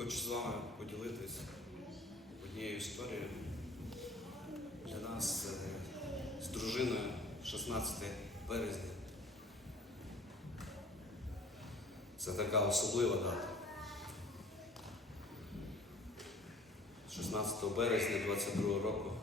Хочу з вами поділитись однією історією. Для нас е, з дружиною 16 березня. Це така особлива дата. 16 березня 22 року.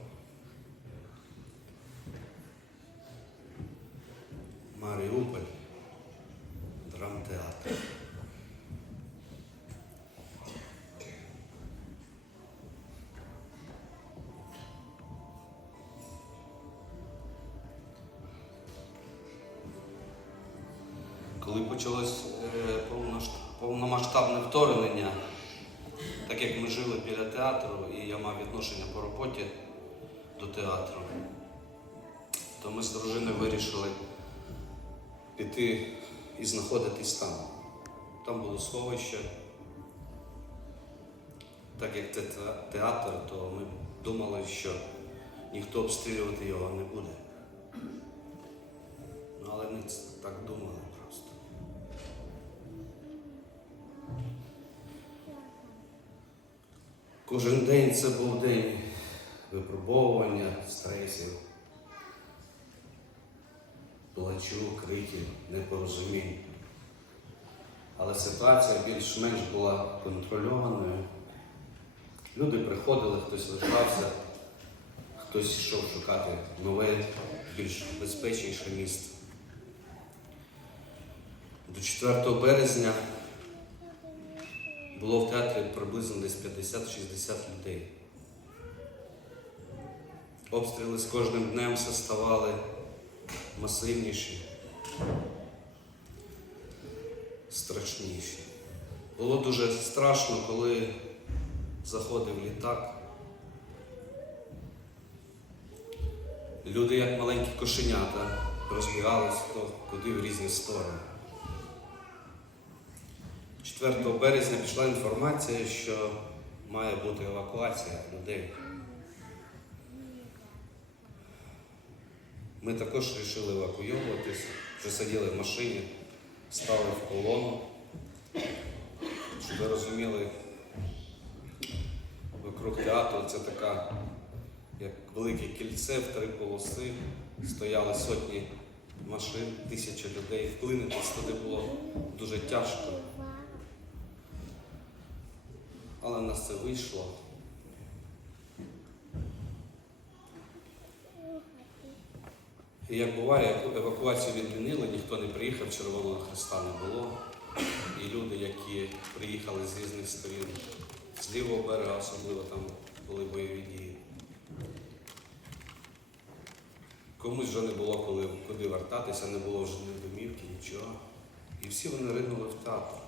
Коли почалось е, повномасштабне вторгнення, так як ми жили біля театру і я мав відношення по роботі до театру, то ми з дружиною вирішили піти і знаходитись там. Там було сховище. Так як це театр, то ми думали, що ніхто обстрілювати його не буде. Ну, але ми так думали Кожен день це був день випробовування, стресів, плачу, криків, непорозумінь. Але ситуація більш-менш була контрольованою. Люди приходили, хтось лишався, хтось йшов шукати нове, більш безпечніше місце. До 4 березня було в театрі приблизно десь 50-60 людей. Обстріли з кожним днем все ставали масивніші, страшніші. Було дуже страшно, коли заходив літак. Люди, як маленькі кошенята, розбігались хто куди в різні сторони. 4 березня пішла інформація, що має бути евакуація людей. Ми також вирішили евакуйовуватись, вже сиділи в машині, стали в колону. Щоб ви розуміли, вокруг театру це така, як велике кільце в три полоси, стояли сотні машин, тисячі людей. Вклинитись туди було дуже тяжко. Але в нас це вийшло. І як буває, евакуацію відмінили, ніхто не приїхав, Червоного Христа не було. І люди, які приїхали з різних сторін, з лівого берега, особливо там були бойові дії. Комусь вже не було коли, куди вертатися, не було вже ні домівки, нічого. І всі вони ринули в театр.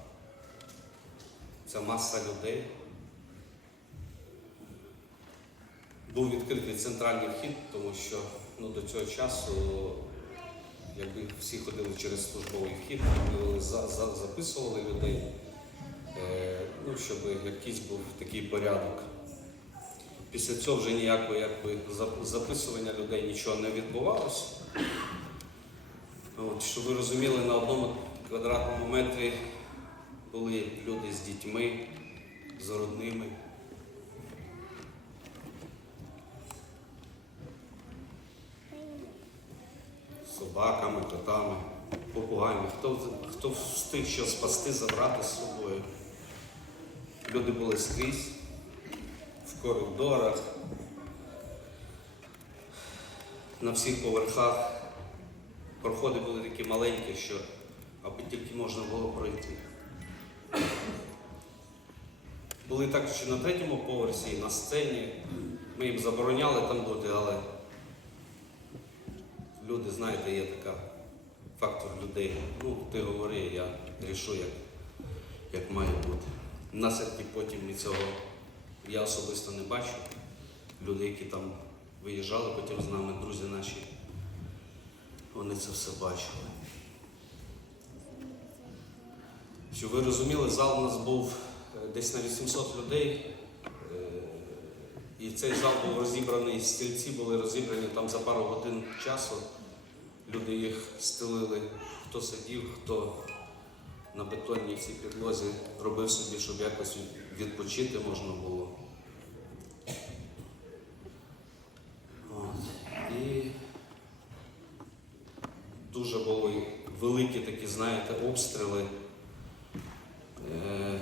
Ця маса людей. Був відкритий центральний вхід, тому що ну, до цього часу, якби всі ходили через службовий вхід, за, за, записували людей, е, ну, щоб якийсь був такий порядок. Після цього вже ніякого якби, записування людей нічого не відбувалося. От, щоб ви розуміли, на одному квадратному метрі були люди з дітьми, з родними. Собаками, котами, попугаями. Хто, хто встиг що спасти, забрати з собою. Люди були скрізь, в коридорах, на всіх поверхах. Проходи були такі маленькі, що аби тільки можна було пройти. Були також і на третьому поверсі, на сцені. Ми їм забороняли там бути, але люди, знаєте, є така фактор людей. Ну, ти говори, я рішу, як, як має бути. Наслідки потім і цього я особисто не бачу. Люди, які там виїжджали потім з нами, друзі наші, вони це все бачили. Щоб ви розуміли, зал у нас був е, десь на 800 людей. Е, І цей зал був розібраний, стільці були розібрані там за пару годин часу. Люди їх стелили, хто сидів, хто на бетонній цій підлозі робив собі, щоб якось відпочити можна було. От. І дуже були великі такі, знаєте, обстріли. Е,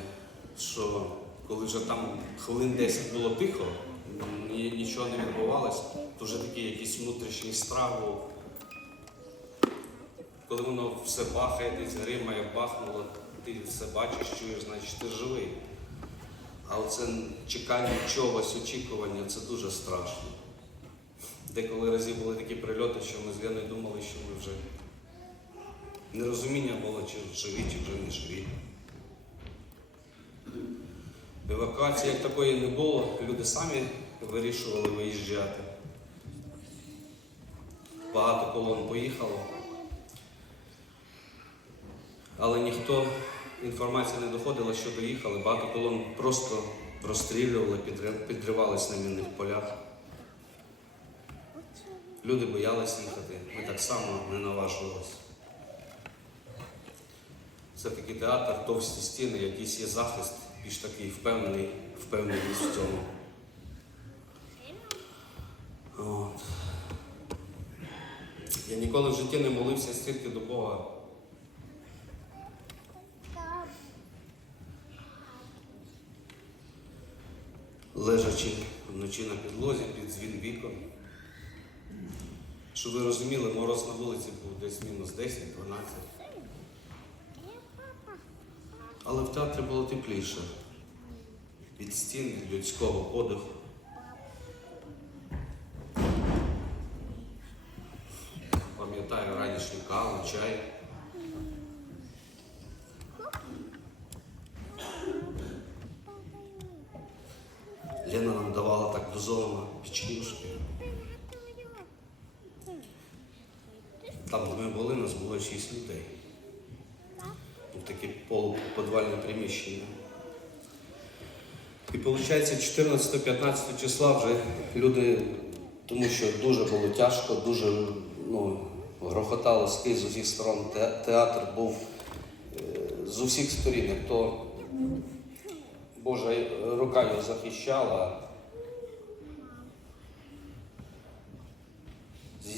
що коли вже там хвилин 10 було тихо, нічого не відбувалося, то вже такий якийсь внутрішній страх був. Коли воно все бахає, десь гримає, бахнуло, ти все бачиш, чуєш, значить ти живий. А оце чекання чогось, очікування це дуже страшно. Деколи разів були такі прильоти, що ми з Леною думали, що ми вже нерозуміння було, чи живі, чи вже не живі. Евакуації як такої не було, люди самі вирішували виїжджати. Багато колон поїхало. Але ніхто інформація не доходила, що доїхали. Багато колон просто розстрілювали, підри- підривались на мінних полях. Люди боялись їхати. Ми так само не наважувалися. Це такий театр, товсті стіни, якийсь є захист, більш такий впевнений, впевненість в цьому. От. Я ніколи в житті не молився стільки до Бога. Вночі на підлозі під дзвін вікон. Щоб ви розуміли, мороз на вулиці був десь мінус 10-12. Але в театрі було тепліше. Від стін, від людського подиху. Там, де ми були, нас було 6 людей. Тут таке полуподвальне приміщення. І виходить, 14-15 числа вже люди, тому що дуже було тяжко, дуже ну, грохотало ски з усіх сторон. Театр був е, з усіх сторін, як то Божа рука його захищала.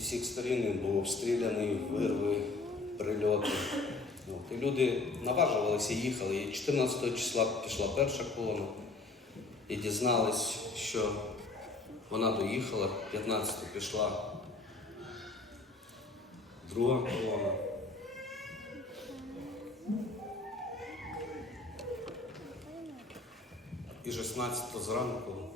Всіх сторін він був обстріляний, вирви, прильоти. От. І люди наважувалися, їхали. І 14 числа пішла перша колона і дізнались, що вона доїхала, 15 пішла друга колона. І 16 зранку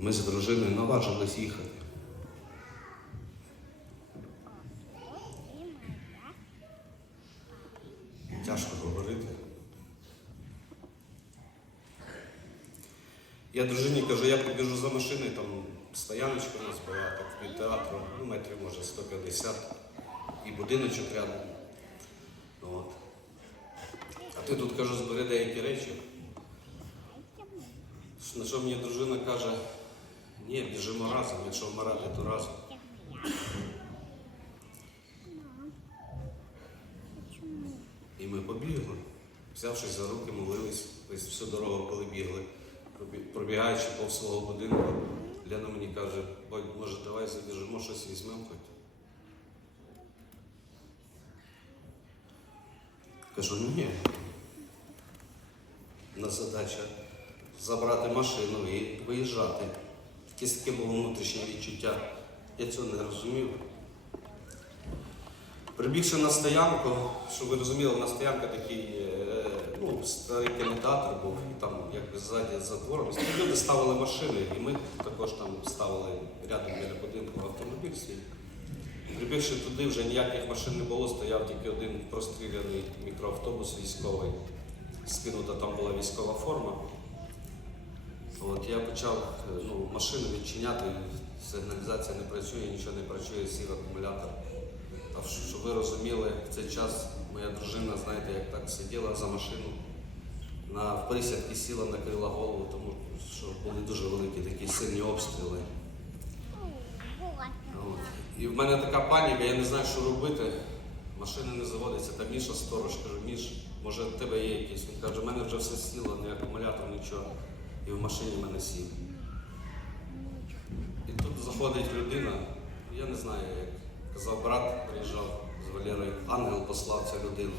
ми з дружиною наважились їхати. Тяжко говорити. Я дружині кажу, я побіжу за машиною, там стояночка у нас була так від театру, ну, метрів може 150 і будиночок рядом. От. А ти тут кажу, збери деякі речі. На що мені дружина каже, ні, біжимо разом, якщо вмирати, то разом. І ми побігли, взявшись за руки, молились весь всю дорогу, коли бігли. Пробігаючи повз свого будинку, Лена мені каже, може давай забіжимо, щось візьмемо хоч. Кажу, ні. У нас задача забрати машину і виїжджати. Таке було внутрішнє відчуття. Я цього не розумів. Прибігши на стоянку, щоб ви розуміли, на стоянка такий е, ну, старий кінотеатр був, і там якби ззаді затвором. І люди ставили машини, і ми також там ставили рядом біля будинку автомобіль свій. Прибігши туди, вже ніяких машин не було, стояв тільки один простріляний мікроавтобус військовий. Скинута там була військова форма. От я почав е, ну, машину відчиняти, сигналізація не працює, нічого не працює, сів акумулятор. А щоб ви розуміли, в цей час моя дружина, знаєте, як так сиділа за машину, на в присядки сіла, накрила голову, тому що були дуже великі такі сильні обстріли. От. І в мене така паніка, я не знаю, що робити. Машина не заводиться. Та Міша сторож, кажу, Міш, може в тебе є якийсь. Він каже, в мене вже все сіло, не акумулятор, нічого. І в машині мене сів. І тут заходить людина, я не знаю, як казав брат, приїжджав з Валерою, ангел послав цю людину.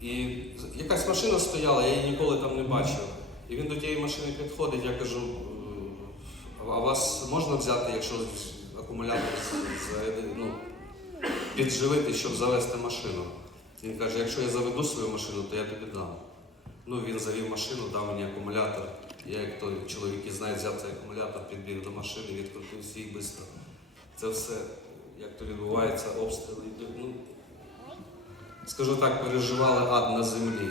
І якась машина стояла, я її ніколи там не бачив. І він до тієї машини підходить, я кажу, «Е, а вас можна взяти, якщо акумулятор ну, підживити, щоб завести машину? Він каже, якщо я заведу свою машину, то я тобі дам. Ну, він завів машину, дав мені акумулятор. Я, як той чоловік, який знає, взяв цей акумулятор, підбіг до машини, відкрутив всі і швидко. Це все, як то відбувається, обстріли. Ну, скажу так, переживали ад на землі.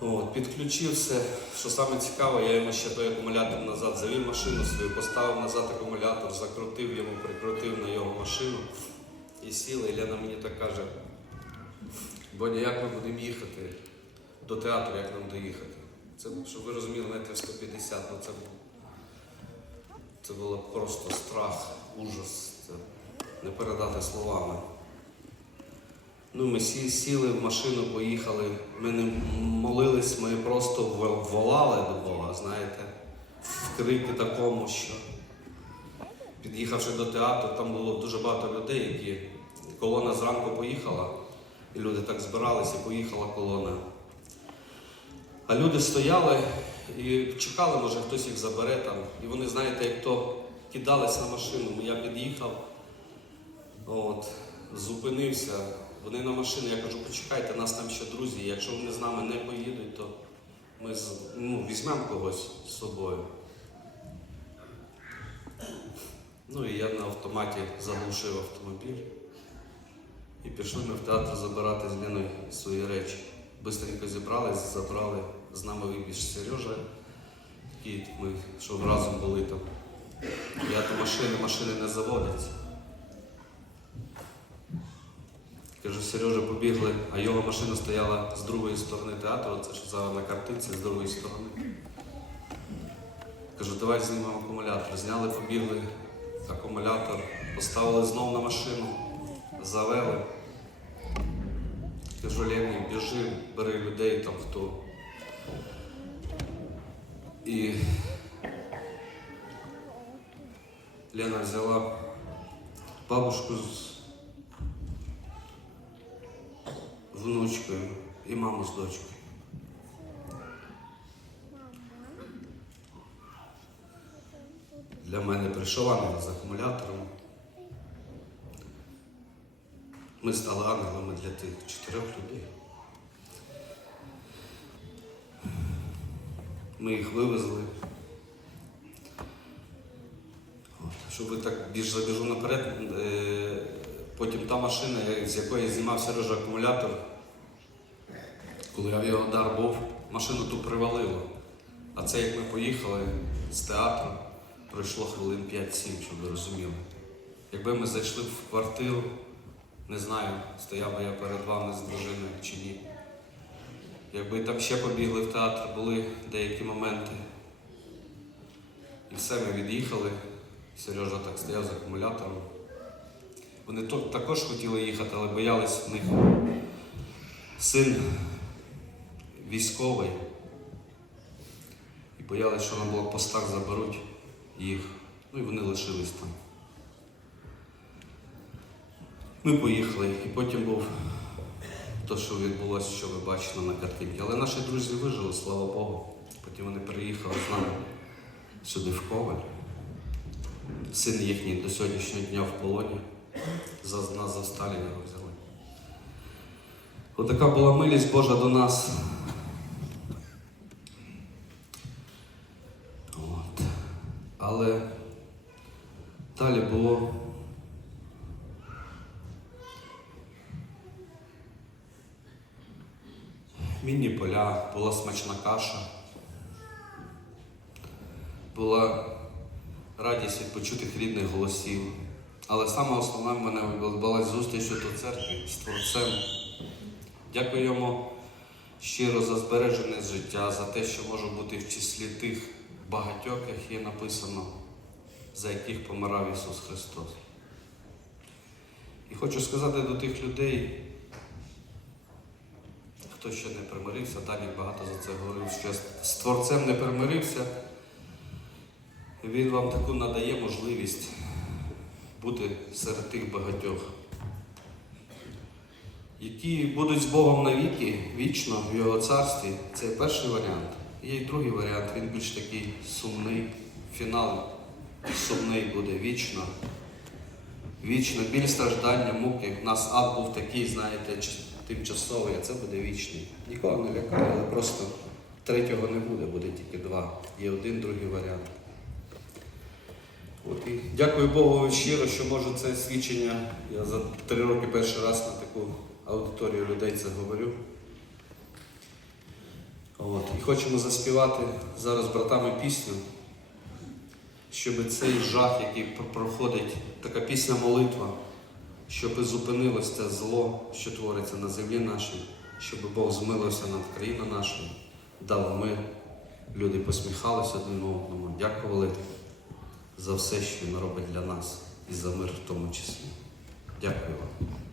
От, підключився. Що саме цікаве, я йому ще той акумулятор назад завів машину свою, поставив назад акумулятор, закрутив йому, прикрутив на його машину і сіла. І Лена мені так каже, Боня, як ми будемо їхати до театру, як нам доїхати? Це, щоб ви розуміли, метрів 150, ну це, це було просто страх, ужас. Це не передати словами. Ну, ми сі, сіли в машину, поїхали. Ми не молились, ми просто волали до Бога, знаєте, в крики такому, що під'їхавши до театру, там було дуже багато людей, які колона зранку поїхала, і люди так збиралися, поїхала колона. А люди стояли і чекали, може хтось їх забере там. І вони, знаєте, як то кидались на машину. Я під'їхав, от, зупинився. Вони на машину, я кажу, почекайте, нас там ще друзі. Якщо вони з нами не поїдуть, то ми ну, візьмемо когось з собою. Ну і я на автоматі заглушив автомобіль. І пішли ми в театр забирати з Ліною свої речі. Бистренько зібрались, забрали. З нами вибіж Сережа, такий ми, що разом були там. Я то машини, машини не заводяться. Кажу, Сережа побігли, а його машина стояла з другої сторони театру, це ж зараз на картинці з другої сторони. Кажу, давай знімемо акумулятор. Зняли, побігли акумулятор, поставили знов на машину, завели. Кажу, Лені, біжи, бери людей там хто. І Лена взяла бабушку з внучкою і маму з дочкою. Для мене прийшов ангел з акумулятором. Ми стали ангелами для тих чотирьох людей. Ми їх вивезли. Щоб так більш забіжу наперед, е, потім та машина, з якої знімав Сережа акумулятор, коли я в його дар був, машину ту привалило. А це як ми поїхали з театру, пройшло хвилин 5-7, щоб ви розуміли. Якби ми зайшли в квартиру, не знаю, стояв би я перед вами з дружиною чи ні. Якби там ще побігли в театр, були деякі моменти. І все, ми від'їхали. Сережа так стояв з акумулятором. Вони також хотіли їхати, але боялись в них син військовий. І боялись, що на блокпостах заберуть їх. Ну і вони лишились там. Ми поїхали, і потім був те, що відбулося, що ви бачите на картинці. Але наші друзі вижили, слава Богу. Потім вони приїхали з нами сюди в Коваль. Син їхній до сьогоднішнього дня в полоні. За нас за Сталіна його взяли. Отака була милість Божа до нас. От. Але далі було. Мінні поля, була смачна каша, була радість від почутих рідних голосів. Але саме основне в мене відбулася зустріч у церкві з Творцем. Дякую йому щиро за збережене життя, за те, що можу бути в числі тих багатьох, як є написано. за яких помирав Ісус Христос. І хочу сказати до тих людей, хто ще не примирився, Данік багато за це говорив, що з Творцем не примирився, він вам таку надає можливість бути серед тих багатьох, які будуть з Богом навіки, вічно в Його царстві. Це перший варіант. Є і другий варіант, він більш такий сумний. Фінал сумний буде вічно. Вічно, біль страждання, муки. У нас ад був такий, знаєте, тимчасовий, а це буде вічний. Нікого не лякає, але просто третього не буде, буде тільки два. Є один, другий варіант. От і дякую Богу щиро, що можу це свідчення. Я за три роки перший раз на таку аудиторію людей це говорю. От. І хочемо заспівати зараз братами пісню, щоб цей жах, який проходить, така пісня молитва, щоб зупинилось це зло, що твориться на землі нашій, щоб Бог змилився над країною нашою, дав мир, люди посміхалися один одному, дякували за все, що він робить для нас, і за мир в тому числі. Дякую вам.